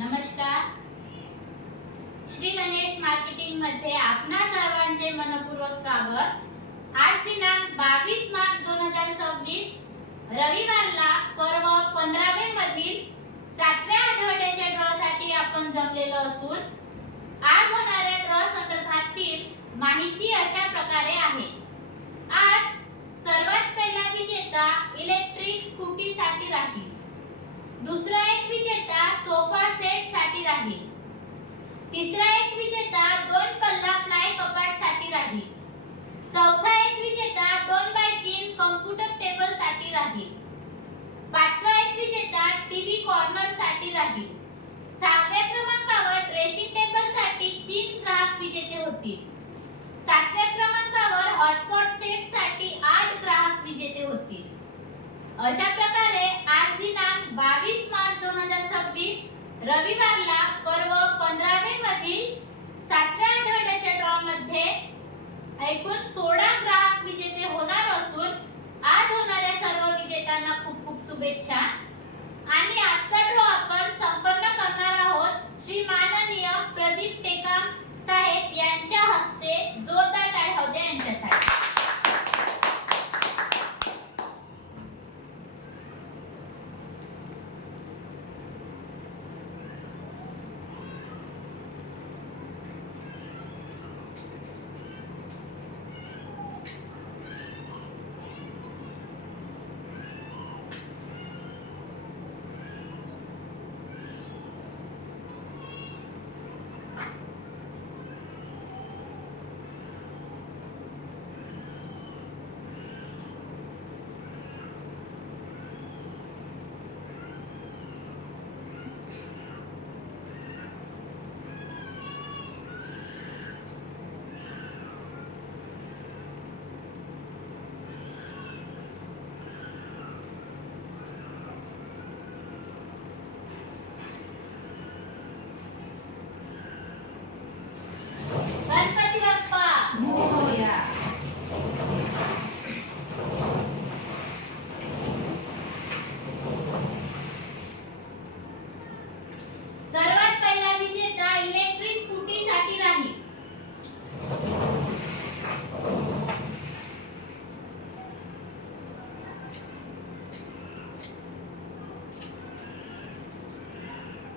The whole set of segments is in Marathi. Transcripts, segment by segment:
नमस्कार. श्री गणेश मार्केटिंग मध्ये आपणा सर्वांचे मनपूर्वक स्वागत. आज दिनांक 22 मार्च 2026 रविवारला पर्व 15वे मधील 7व्या आठवड्याच्या ड्रॉ साठी आपण जमलेलो असून आज होणाऱ्या ड्रॉ संदर्भातील माहिती अशा प्रकारे आहे. आज सर्वात पहिला विजेता इलेक्ट्रिक स्कूटी साठी राहील. दुसरा एक विजेता सोफा सेट साठी राहील. तिसरा एक विजेता 2 पल्ला प्लाय कपाट साठी राहील. चौथा एक विजेता 2x3 कॉम्प्युटर टेबल साठी राहील. पाचवा एक विजेता टीव्ही कॉर्नर साठी राहील. 6व्या क्रमांकावर ड्रेसिंग टेबल साठी 3 ग्राहक विजेते होतील. 7व्या क्रमांकावर हॉटपॉट सेट साठी 8 ग्राहक विजेते होतील. अशा प्रकारे आज दिनांक 22 मार्च 2026 रविवारला पर्व 15वे मधील 7व्या आठवड्याच्या ड्रॉ मध्ये एकूण 16 ग्राहक विजेते होणार असून आज होणाऱ्या सर्व विजेत्यांना खूप खूप शुभेच्छा. आणि आजचा ड्रॉ आपण संपन्न करणार आहोत श्री माननीय प्रदीप टेकाम साहेब यांच्या हस्ते. जोरदार टाळ्या होऊ द्या यांच्यासाठी.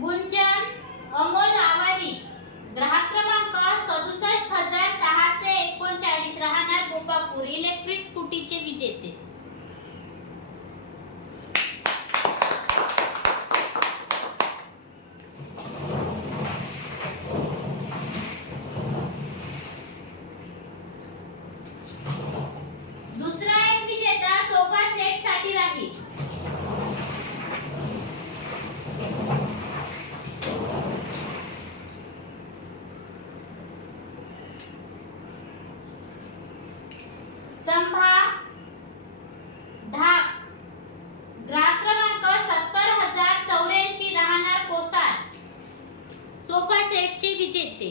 गुंजन अमोल आवारी, ग्राहक क्रमांक 67,639, राहणार गोपापूर, इलेक्ट्रिक स्कूटीचे विजेते. दुसरा एक विजेता सोफा सेट साठी राहील. संभा ढाक, ग्राहक क्रमांक 70,084, राहणार कोसार, सोफा सेटचे विजेते.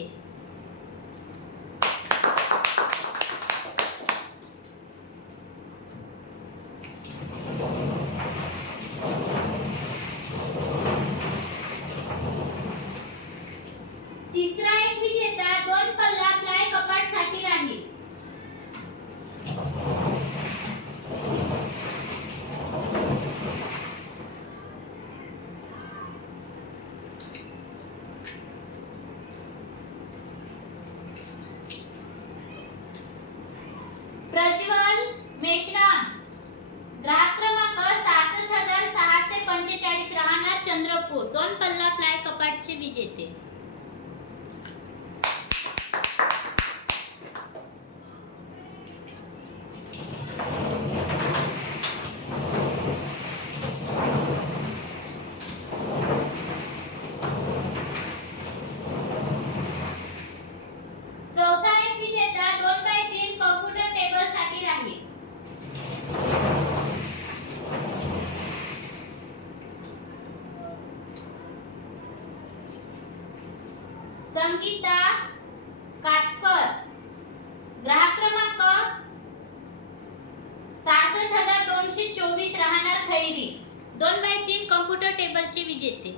तिसरा एक विजेता 2 पल्ला प्लाय कपाट साठी राहील. प्रज्वल मेश्राम, ग्राहक क्रमांक 66,645, राहणार चंद्रपूर, 2 पल्ला प्लाय कपाटचे विजेते. चौथा एक विजेता 2x3 कॉम्प्युटर टेबल साठी राहील. संगीता काटकर, ग्राहक क्रमांक 66,224, राहणार खैरी, 2x3 कॉम्प्युटर टेबलचे विजेते.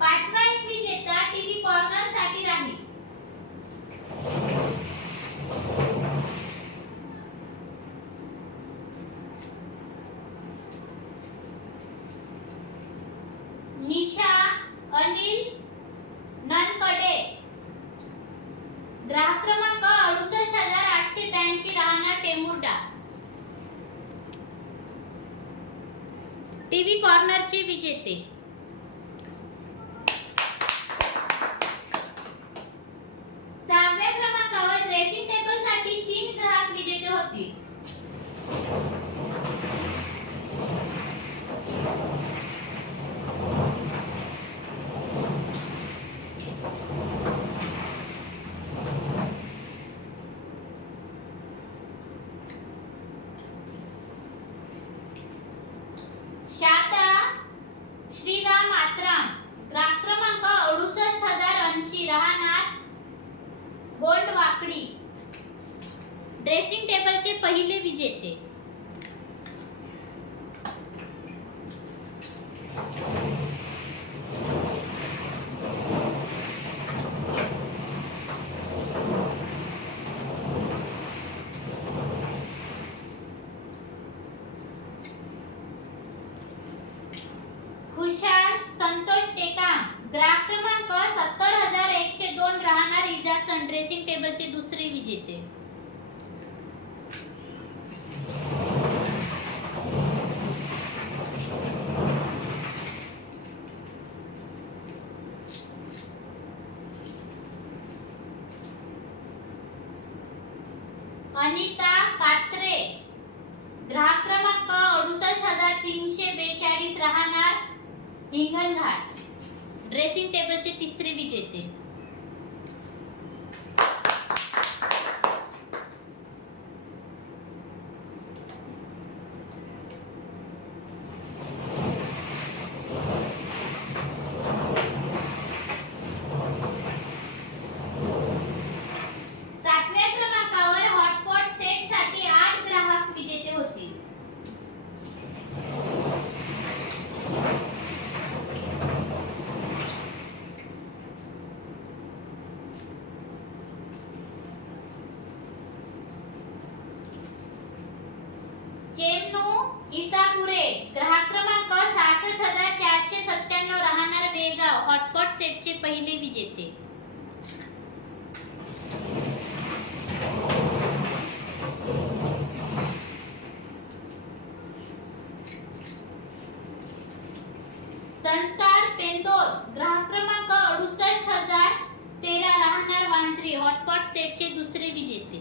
पाचवा एक विजेता टीव्ही कॉर्नर साठी राहील. निशा अनिल ननकडे, ग्राहक क्रमांक 68,882, राहणार टेमुर्डा. टीव्ही कॉर्नरचे विजेते. सहाव्या क्रमांकावर ड्रेसिंग टेबल साठी 3 ग्राहक विजेते होतील. शारदा श्रीराम आत्राम, ग्राहक क्रमांक 68,080, राहणार गोंडवाकडी. ड्रेसिंग टेबलचे पहिले विजेते. खुशाल संतोष टेकाम, ग्राहक क्रमांक 70,102, राहणार इजासन. ड्रेसिंग टेबलचे दुसरे विजेते. अनिता कात्रे, ग्राहक क्रमांक 68,342, राहणार हिंगणघाट. ड्रेसिंग टेबलचे तिसरे विजेते. सातव्या क्रमांकावर हॉटपॉट सेट साठी 8 ग्राहक विजेते होतील. चेमनू इसापुरे, ग्राहक क्रमांक 66,497, राहणार बेळगाव. हॉटपॉट सेटचे पहिले विजेते. संस्कार पेंदोर, ग्राहक क्रमांक 68,013, राहणार वांसरी. हॉटपॉट सेटचे दुसरे विजेते.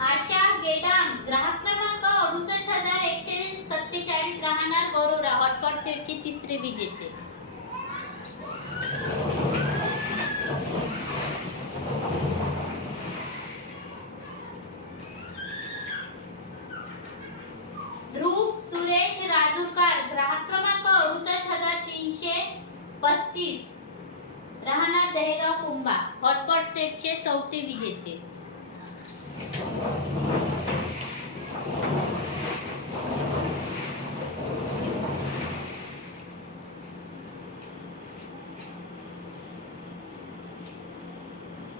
आशा गेडाम, ग्राहक क्रमांक 68,147, राहणार बरोरा. हॉटपॉट सेटचे तिसरे विजेते. ध्रुव सुरेश राजूरकर, ग्राहक क्रमांक 68,335, राहणार दहेगाव कुंभा. हॉटपॉट सेटचे चौथे विजेते.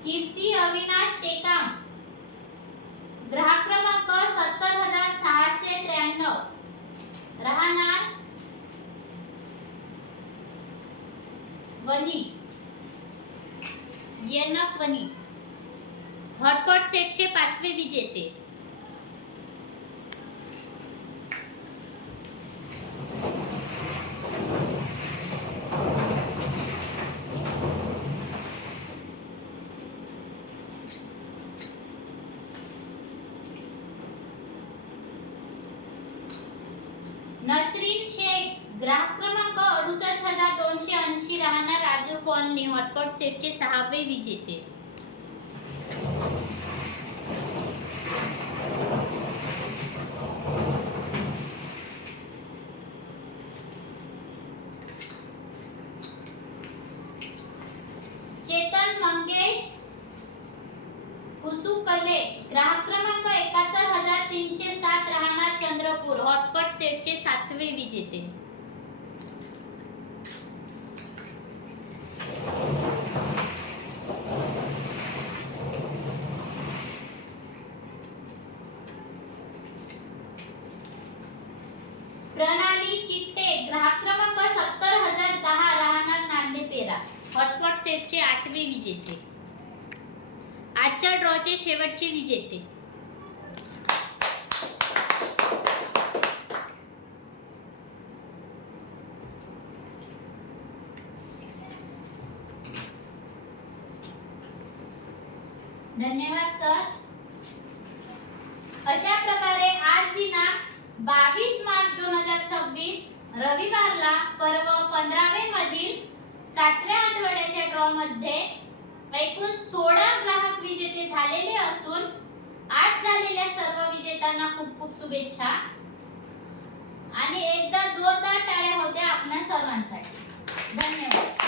कीर्ती अविनाश टेकाम, ग्राहक क्रमांक 70,693, राहणार वनी येनकवनी. हॉटपॉट सेटचे पाचवे विजेते. नसरीन शेख, ग्राहक क्रमांक 68,280, राहणार राजूर कॉलनी. हॉटपॉट सेटचे सहावे विजेते. मुसुकले ग्राहक क्रमांक 71307 राहणार चंद्रपूर हॉटपॉट सेटचे 7वे विजेते. प्रणाली चिट्टे ग्राहक क्रमांक 70010 राहणार नांदे 13 हॉटपॉट सेटचे 8वे विजेते. आजच्या ड्रॉचे शेवटचे विजेते. धन्यवाद सर. अशा प्रकारे आज दिनांक 22 मार्च 2026 रविवारला पर्व 15वे मधील 7व्या आठवड्याच्या ड्रॉ मध्ये एकूण 16 ग्राहक विजेते झालेले असून आज झालेल्या सर्व विजेत्यांना खूप खूप शुभेच्छा आणि एकदा जोरदार टाळ्या होत्या आपल्या सर्वांसाठी. धन्यवाद.